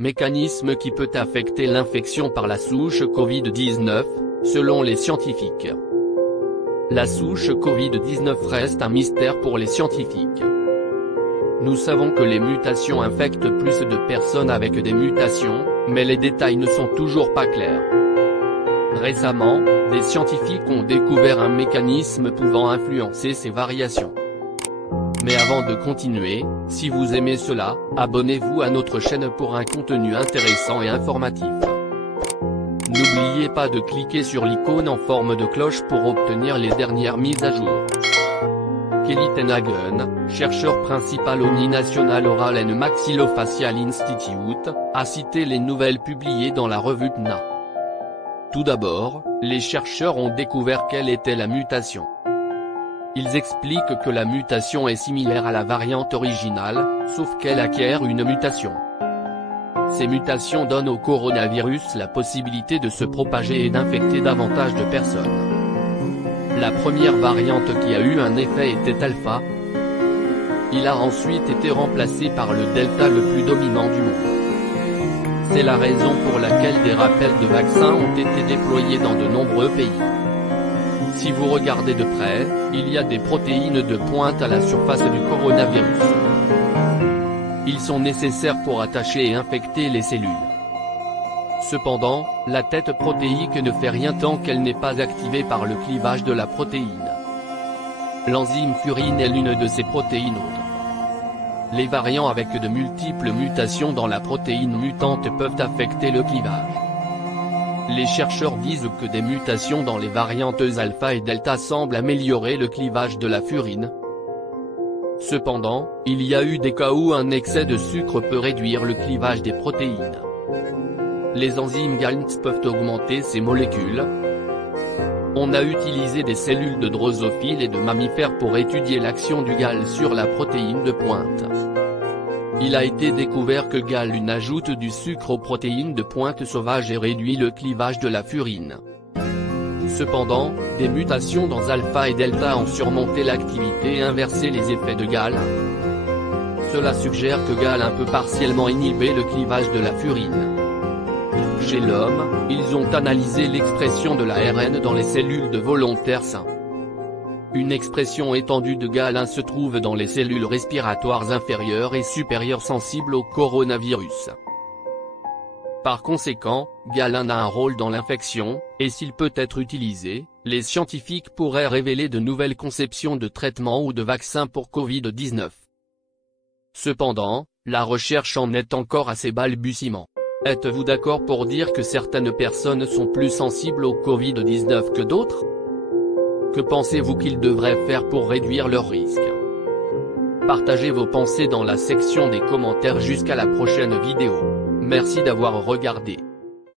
mécanisme qui peut affecter l'infection par la souche Covid-19, selon les scientifiques. La souche Covid-19 reste un mystère pour les scientifiques. Nous savons que les mutations infectent plus de personnes avec des mutations, mais les détails ne sont toujours pas clairs. Récemment, des scientifiques ont découvert un mécanisme pouvant influencer ces variations. Mais avant de continuer, si vous aimez cela, abonnez-vous à notre chaîne pour un contenu intéressant et informatif. N'oubliez pas de cliquer sur l'icône en forme de cloche pour obtenir les dernières mises à jour. Kelly Tenhagen, chercheur principal au National Oral and Maxillofacial Institute, a cité les nouvelles publiées dans la revue PNA. Tout d'abord, les chercheurs ont découvert quelle était la mutation. Ils expliquent que la mutation est similaire à la variante originale, sauf qu'elle acquiert une mutation. Ces mutations donnent au coronavirus la possibilité de se propager et d'infecter davantage de personnes. La première variante qui a eu un effet était Alpha. Il a ensuite été remplacé par le Delta le plus dominant du monde. C'est la raison pour laquelle des rappels de vaccins ont été déployés dans de nombreux pays. Si vous regardez de près, il y a des protéines de pointe à la surface du coronavirus. Ils sont nécessaires pour attacher et infecter les cellules. Cependant, la tête protéique ne fait rien tant qu'elle n'est pas activée par le clivage de la protéine. L'enzyme furine est l'une de ces protéines autres. Les variants avec de multiples mutations dans la protéine mutante peuvent affecter le clivage. Les chercheurs disent que des mutations dans les variantes alpha et delta semblent améliorer le clivage de la furine. Cependant, il y a eu des cas où un excès de sucre peut réduire le clivage des protéines. Les enzymes GALNT peuvent augmenter ces molécules. On a utilisé des cellules de drosophiles et de mammifères pour étudier l'action du GAL sur la protéine de pointe. Il a été découvert que GAL1 ajoute du sucre aux protéines de pointe sauvages et réduit le clivage de la furine. Cependant, des mutations dans alpha et delta ont surmonté l'activité et inversé les effets de GAL1. Cela suggère que GAL1 peut partiellement inhiber le clivage de la furine. Chez l'homme, ils ont analysé l'expression de l'ARN dans les cellules de volontaires sains. Une expression étendue de GAL1 se trouve dans les cellules respiratoires inférieures et supérieures sensibles au coronavirus. Par conséquent, GAL1 a un rôle dans l'infection, et s'il peut être utilisé, les scientifiques pourraient révéler de nouvelles conceptions de traitements ou de vaccins pour Covid-19. Cependant, la recherche en est encore à ses balbutiements. Êtes-vous d'accord pour dire que certaines personnes sont plus sensibles au Covid-19 que d'autres? Que pensez-vous qu'ils devraient faire pour réduire leurs risques? Partagez vos pensées dans la section des commentaires. Jusqu'à la prochaine vidéo. Merci d'avoir regardé.